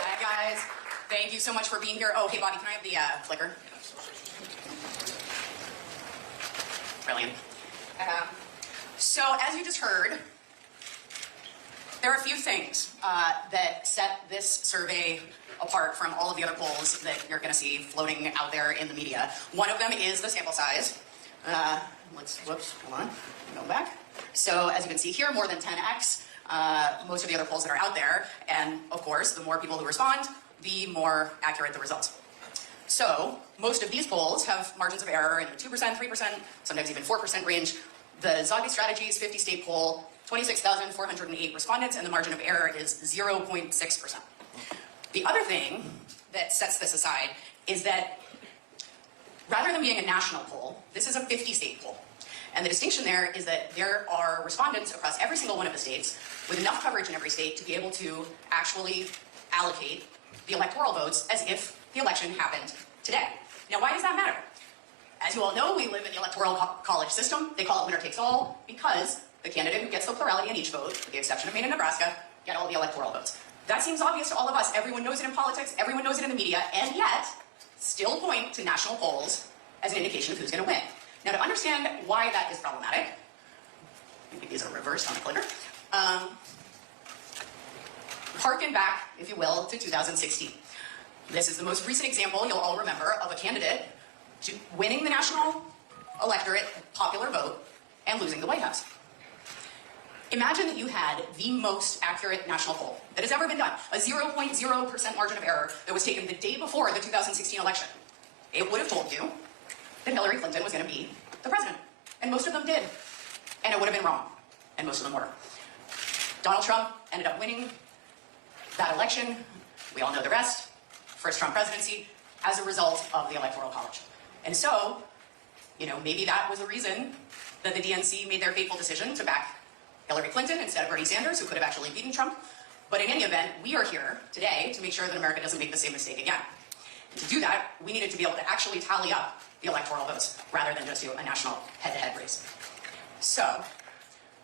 Hi, guys. Thank you so much for being here. Oh, hey, Bobby, can I have the clicker? Brilliant. So, as you just heard, there are a few things that set this survey apart from all of the other polls that you're going to see floating out there in the media. One of them is the sample size. Whoops, hold on, go back. So, as you can see here, more than 10x most of the other polls that are out there. And, of course, the more people who respond, the more accurate the results. So, most of these polls have margins of error in the 2%, 3%, sometimes even 4% range. The Zogby Strategies 50-state poll, 26,408 respondents, and the margin of error is 0.6%. The other thing that sets this aside is that rather than being a national poll, this is a 50-state poll. And the distinction there is that there are respondents across every single one of the states with enough coverage in every state to be able to actually allocate the electoral votes as if the election happened today. Now, why does that matter? As you all know, we live in the electoral college system. They call it winner takes all because the candidate who gets the plurality in each vote, with the exception of Maine and Nebraska, get all the electoral votes. That seems obvious to all of us. Everyone knows it in politics, everyone knows it in the media, and yet still point to national polls as an indication of who's going to win. Now, to understand why that is problematic, maybe these are reversed on the clicker, harken back, if you will, to 2016. This is the most recent example you'll all remember of a candidate winning the national electorate popular vote and losing the White House. Imagine that you had the most accurate national poll that has ever been done, a 0.0% margin of error that was taken the day before the 2016 election. It would have told you that Hillary Clinton was going to be the president, and most of them did. And it would have been wrong, and most of them were. Donald Trump ended up winning that election. We all know the rest. First Trump presidency as a result of the Electoral College. And so, maybe that was a reason that the DNC made their fateful decision to back Hillary Clinton instead of Bernie Sanders, who could have actually beaten Trump. But in any event, we are here today to make sure that America doesn't make the same mistake again. And to do that, we needed to be able to actually tally up the electoral votes rather than just do a national head-to-head race. So,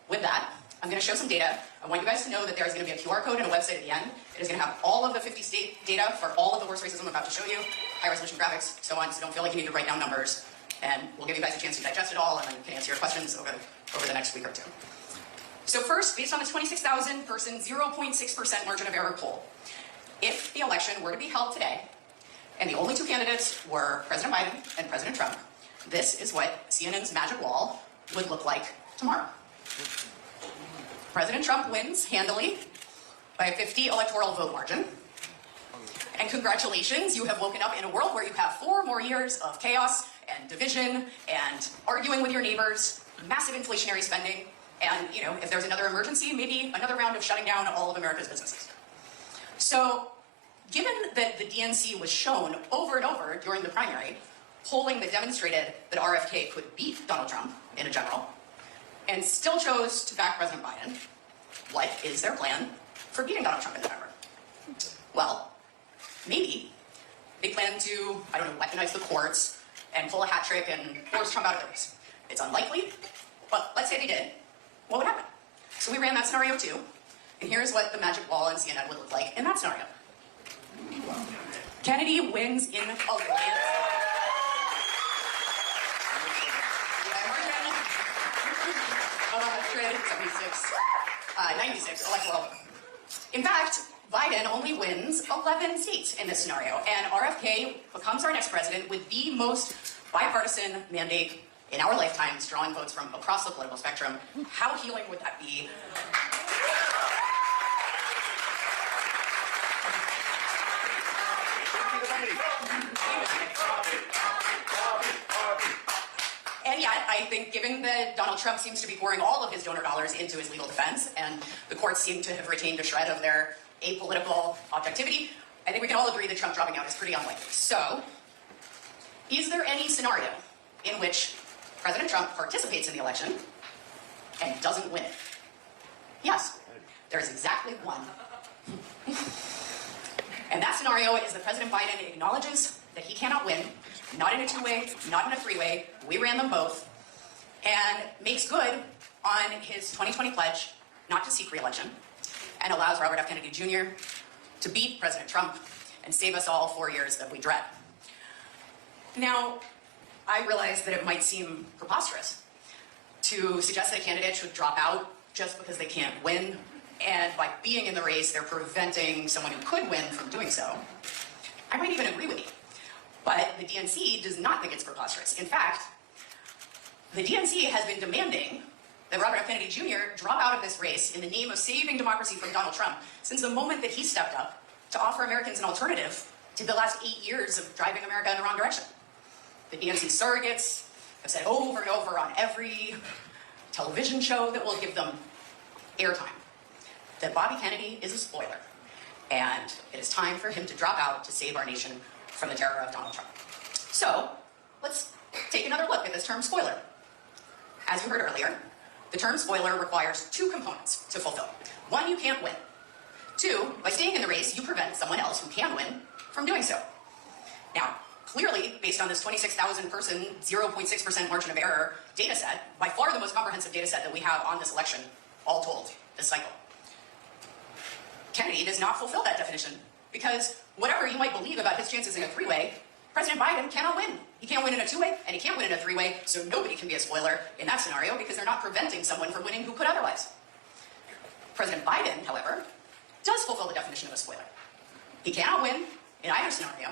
with that, I'm going to show some data. I want you guys to know that there's going to be a QR code and a website at the end. It is going to have all of the 50-state data for all of the horse races I'm about to show you, high-resolution graphics, so on, so don't feel like you need to write down numbers. And we'll give you guys a chance to digest it all, and then we can answer your questions over the next week or two. So first, based on this 26,000-person, 0.6% margin of error poll, if the election were to be held today, and the only two candidates were President Biden and President Trump, this is what CNN's magic wall would look like tomorrow. President Trump wins handily by a 50 electoral vote margin. And congratulations, you have woken up in a world where you have 4 more years of chaos and division and arguing with your neighbors, massive inflationary spending, and, if there's another emergency, maybe another round of shutting down all of America's businesses. So, given that the DNC was shown over and over during the primary, polling that demonstrated that RFK could beat Donald Trump in a general, and still chose to back President Biden, what is their plan for beating Donald Trump in November? Well, maybe they plan to, weaponize the courts and pull a hat trick and force Trump out of the race. It's unlikely, but let's say they did. What would happen? So we ran that scenario too, and here's what the magic wall in CNN would look like in that scenario. Kennedy wins in a landslide. 96 electoral vote. In fact, Biden only wins 11 states in this scenario, and RFK becomes our next president with the most bipartisan mandate in our lifetimes, drawing votes from across the political spectrum. How healing would that be? And yet, I think given that Donald Trump seems to be pouring all of his donor dollars into his legal defense, and the courts seem to have retained a shred of their apolitical objectivity, I think we can all agree that Trump dropping out is pretty unlikely. So, is there any scenario in which President Trump participates in the election and doesn't win it? Yes, there is exactly one. And that scenario is that President Biden acknowledges that he cannot win, not in a 2-way, not in a 3-way, we ran them both, and makes good on his 2020 pledge not to seek re-election, and allows Robert F. Kennedy Jr. to beat President Trump and save us all 4 years that we dread. Now, I realize that it might seem preposterous to suggest that a candidate should drop out just because they can't win, and by being in the race, they're preventing someone who could win from doing so. I might even agree with you. But the DNC does not think it's preposterous. In fact, the DNC has been demanding that Robert F. Kennedy Jr. drop out of this race in the name of saving democracy from Donald Trump since the moment that he stepped up to offer Americans an alternative to the last 8 years of driving America in the wrong direction. The DNC surrogates have said over and over on every television show that will give them airtime that Bobby Kennedy is a spoiler, and it is time for him to drop out to save our nation from the terror of Donald Trump. So, let's take another look at this term spoiler. As you heard earlier, the term spoiler requires 2 components to fulfill. 1, you can't win. 2, by staying in the race, you prevent someone else who can win from doing so. Now, clearly, based on this 26,000 person, 0.6% margin of error data set, by far the most comprehensive data set that we have on this election, all told, this cycle, Kennedy does not fulfill that definition because whatever you might believe about his chances in a 3-way, President Biden cannot win. He can't win in a 2-way, and he can't win in a 3-way, so nobody can be a spoiler in that scenario because they're not preventing someone from winning who could otherwise. President Biden, however, does fulfill the definition of a spoiler. He cannot win in either scenario,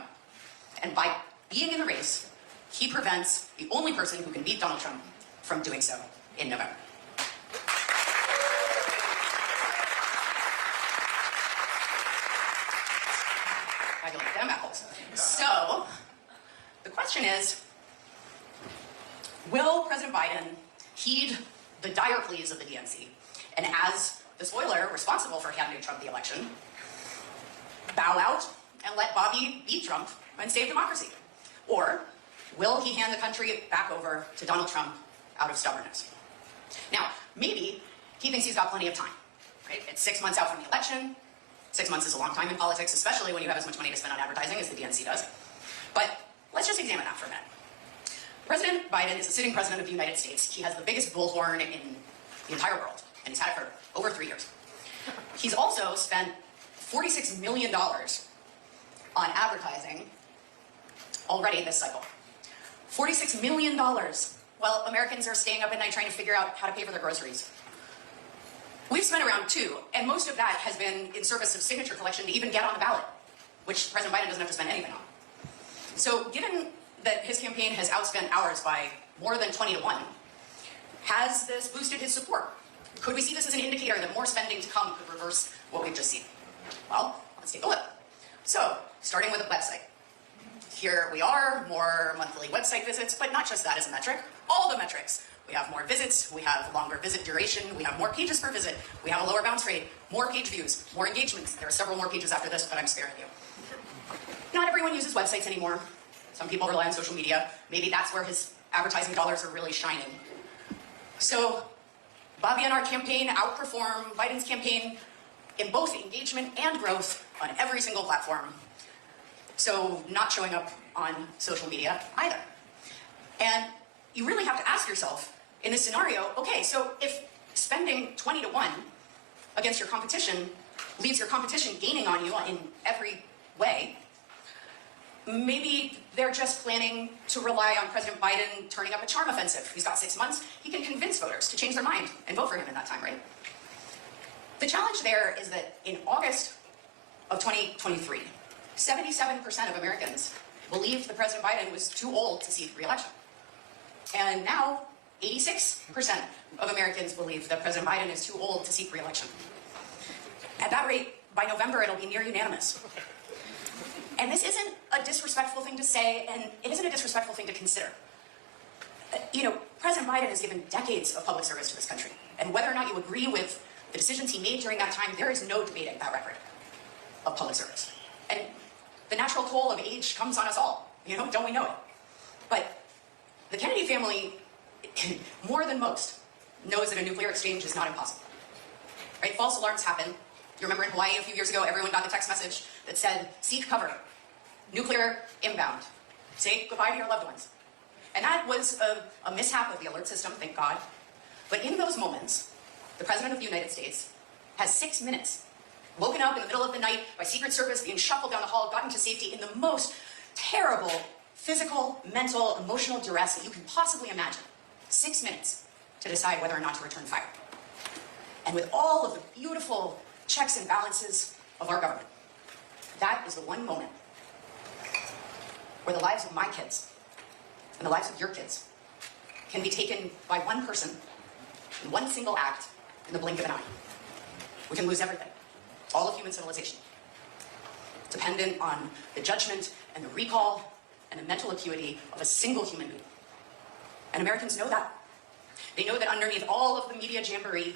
and by being in the race, he prevents the only person who can beat Donald Trump from doing so in November. I like them apples. So, the question is, will President Biden heed the dire pleas of the DNC, and as the spoiler responsible for handing Trump the election, bow out and let Bobby beat Trump and save democracy? Or will he hand the country back over to Donald Trump out of stubbornness? Now, maybe he thinks he's got plenty of time, right? It's 6 months out from the election. 6 months is a long time in politics, especially when you have as much money to spend on advertising as the DNC does. But let's just examine that for a minute. President Biden is the sitting president of the United States. He has the biggest bullhorn in the entire world, and he's had it for over 3 years. He's also spent $46 million on advertising already this cycle. $46 million while Americans are staying up at night trying to figure out how to pay for their groceries. We've spent around $2, and most of that has been in service of signature collection to even get on the ballot, which President Biden doesn't have to spend anything on. So given that his campaign has outspent ours by more than 20 to 1, has this boosted his support? Could we see this as an indicator that more spending to come could reverse what we've just seen? Well, let's take a look. So, starting with a website. Here we are, more monthly website visits, but not just that as a metric, all the metrics. We have more visits, we have longer visit duration, we have more pages per visit, we have a lower bounce rate, more page views, more engagements. There are several more pages after this, but I'm sparing you. Not everyone uses websites anymore. Some people rely on social media. Maybe that's where his advertising dollars are really shining. So, Bobby and our campaign outperform Biden's campaign in both engagement and growth on every single platform. So, not showing up on social media either. And you really have to ask yourself, in this scenario, okay, so if spending 20 to 1 against your competition leaves your competition gaining on you in every way, maybe they're just planning to rely on President Biden turning up a charm offensive. He's got 6 months. He can convince voters to change their mind and vote for him in that time, right? The challenge there is that in August of 2023, 77% of Americans believed that President Biden was too old to seek re-election. And now, 86% of Americans believe that President Biden is too old to seek re-election. At that rate, by November, it'll be near unanimous. And this isn't a disrespectful thing to say, and it isn't a disrespectful thing to consider. President Biden has given decades of public service to this country. And whether or not you agree with the decisions he made during that time, there is no debating that record of public service. And the natural toll of age comes on us all. Don't we know it? But the Kennedy family, more than most, knows that a nuclear exchange is not impossible. Right? False alarms happen. You remember in Hawaii a few years ago, everyone got the text message that said, seek cover, nuclear inbound, say goodbye to your loved ones. And that was a mishap of the alert system, thank God. But in those moments, the President of the United States has 6 minutes woken up in the middle of the night by Secret Service, being shuffled down the hall, gotten to safety in the most terrible physical, mental, emotional duress that you can possibly imagine. 6 minutes to decide whether or not to return fire. And with all of the beautiful checks and balances of our government, that is the one moment where the lives of my kids and the lives of your kids can be taken by one person in one single act in the blink of an eye. We can lose everything, all of human civilization, dependent on the judgment and the recall and the mental acuity of a single human being. And Americans know that. They know that underneath all of the media jamboree,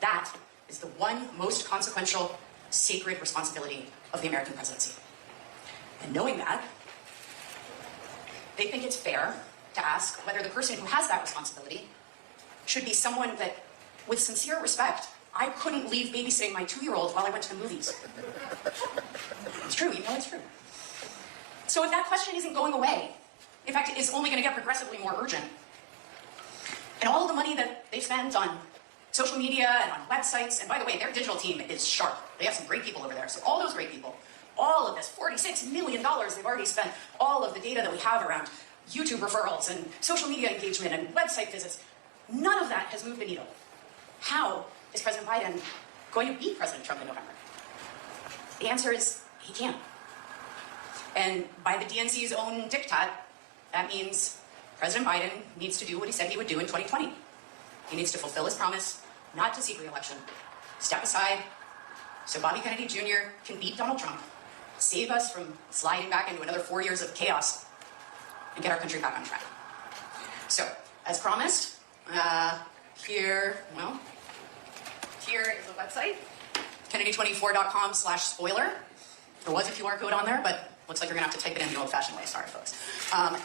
that is the one most consequential, sacred responsibility of the American presidency. And knowing that, they think it's fair to ask whether the person who has that responsibility should be someone that, with sincere respect, I couldn't leave babysitting my 2-year-old while I went to the movies. It's true, you know it's true. So if that question isn't going away, in fact, it is only going to get progressively more urgent, and all the money that they spend on social media and on websites, and by the way, their digital team is sharp. They have some great people over there. So all those great people, all of this $46 million they've already spent, all of the data that we have around YouTube referrals and social media engagement and website visits, none of that has moved the needle. How is President Biden going to beat President Trump in November? The answer is he can't. And by the DNC's own diktat, that means President Biden needs to do what he said he would do in 2020. He needs to fulfill his promise not to seek re-election, step aside so Bobby Kennedy Jr. can beat Donald Trump, save us from sliding back into another 4 years of chaos, and get our country back on track. So, as promised, here is the website, kennedy24.com/spoiler. There was a QR code on there, but looks like you're gonna have to type it in the old-fashioned way. Sorry, folks.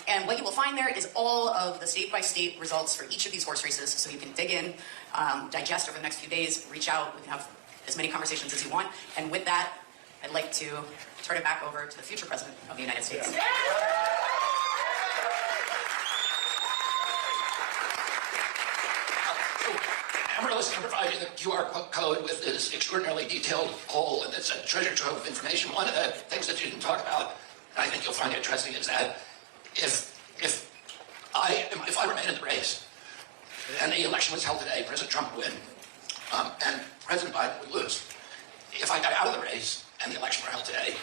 And what you will find there is all of the state-by-state results for each of these horse races, so you can dig in, digest over the next few days, reach out. We can have as many conversations as you want. And with that, I'd like to turn it back over to the future president of the United States. Yeah. Amarillo provided the QR code with this extraordinarily detailed poll, and it's a treasure trove of information. One of the things that you didn't talk about, and I think you'll find it interesting, is that if I remain in the race and the election was held today, President Trump would win, and President Biden would lose. If I got out of the race and the election were held today,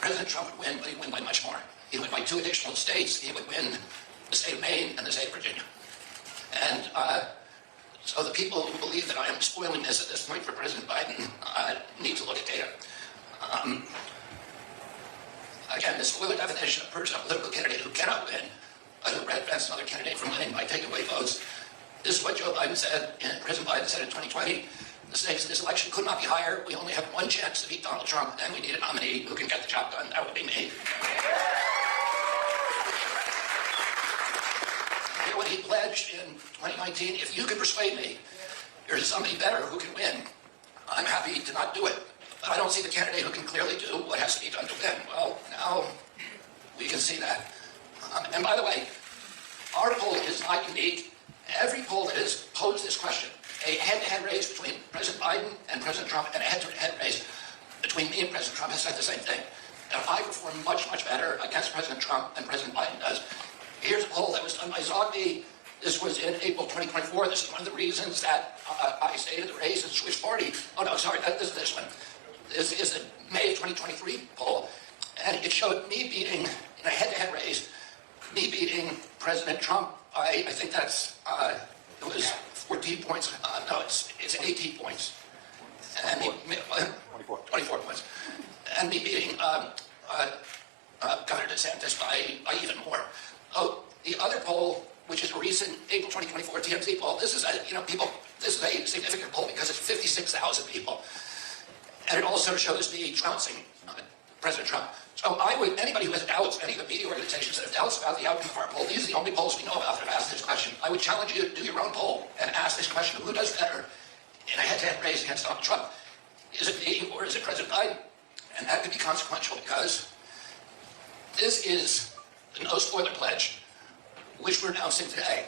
President Trump would win, but he'd win by much more. He'd win by 2 additional states. He would win the state of Maine and the state of Virginia. And so the people who believe that I am spoiling this at this point for President Biden need to look at data. Again, the spoiler definition of a person, a political candidate who cannot win, who prevents another candidate from winning by taking away votes. This is what Joe Biden said, and President Biden said in 2020. The stakes of this election could not be higher. We only have one chance to beat Donald Trump, and we need a nominee who can get the job done. That would be me. When he pledged in 2019, if you can persuade me there's somebody better who can win, I'm happy to not do it. But I don't see the candidate who can clearly do what has to be done to win. Well, now we can see that. And by the way, our poll is not unique. Every poll that has posed this question, a head-to-head race between President Biden and President Trump, and a head-to-head race between me and President Trump, has said the same thing. That I perform much, much better against President Trump than President Biden does. Here's a poll that was done by Zogby. This was in April 2024. This is one of the reasons that I stayed in the race and switched party. Oh, no, sorry, this is this one. This is the May of 2023 poll. And it showed me beating, in a head-to-head race, me beating President Trump by, I think that's, it was 14 points. No, it's 18 points. And 24 points. And me beating Governor DeSantis by even more. Oh, the other poll, which is a recent April 2024 TMZ poll, this is a significant poll because it's 56,000 people. And it also shows me trouncing President Trump. So anybody who has doubts, any of the media organizations that have doubts about the outcome of our poll, these are the only polls we know about that have asked this question. I would challenge you to do your own poll and ask this question: who does better in a head-to-head race against Donald Trump? Is it me or is it President Biden? And that could be consequential because this is the no spoiler pledge, which we're announcing today.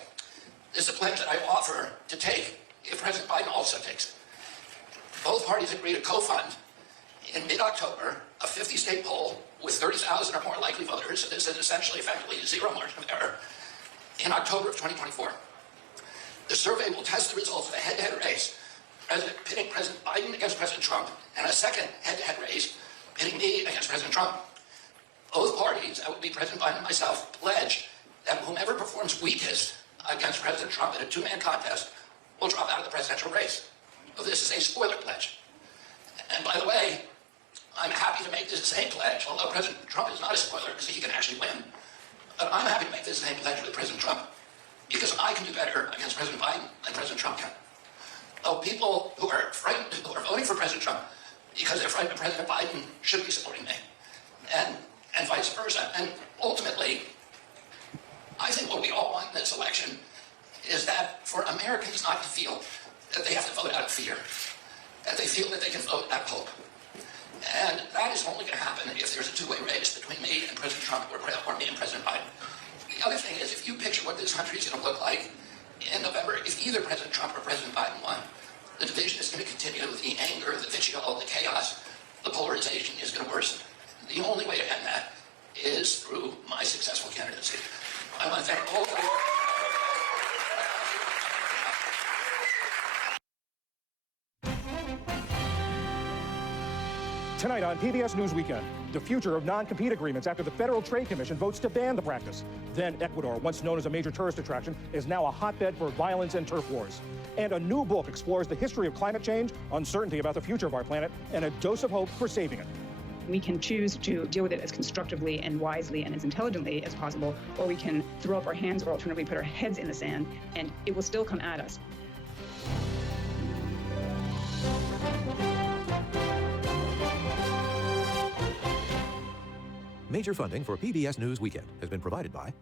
This is a pledge that I offer to take if President Biden also takes it. Both parties agree to co-fund In mid-October, a 50-state poll with 30,000 or more likely voters, so this is essentially effectively zero margin of error, in October of 2024. The survey will test the results of a head-to-head race, pitting President Biden against President Trump, and a second head-to-head race pitting me against President Trump. Both parties, that would be President Biden and myself, pledge that whomever performs weakest against President Trump in a two-man contest will drop out of the presidential race. So this is a spoiler pledge. And by the way, I'm happy to make this same pledge, although President Trump is not a spoiler because he can actually win. But I'm happy to make this same pledge with President Trump because I can do better against President Biden than President Trump can. Oh, people who are frightened, who are voting for President Trump because they're frightened of President Biden should be supporting me, and vice versa. And ultimately, I think what we all want in this election is that for Americans not to feel that they have to vote out of fear, that they feel that they can vote out of hope. And that is only going to happen if there's a two-way race between me and President Trump or me and President Biden. The other thing is, if you picture what this country is going to look like in November, if either President Trump or President Biden won, the division is going to continue, the anger, the vitriol, the chaos, the polarization is going to worsen. The only way to end that is through my successful candidacy. I want to thank all of you. Tonight on PBS News Weekend, the future of non-compete agreements after the Federal Trade Commission votes to ban the practice. Then Ecuador, once known as a major tourist attraction, is now a hotbed for violence and turf wars. And a new book explores the history of climate change, uncertainty about the future of our planet, and a dose of hope for saving it. We can choose to deal with it as constructively and wisely and as intelligently as possible, or we can throw up our hands or alternatively put our heads in the sand, and it will still come at us. Major funding for PBS News Weekend has been provided by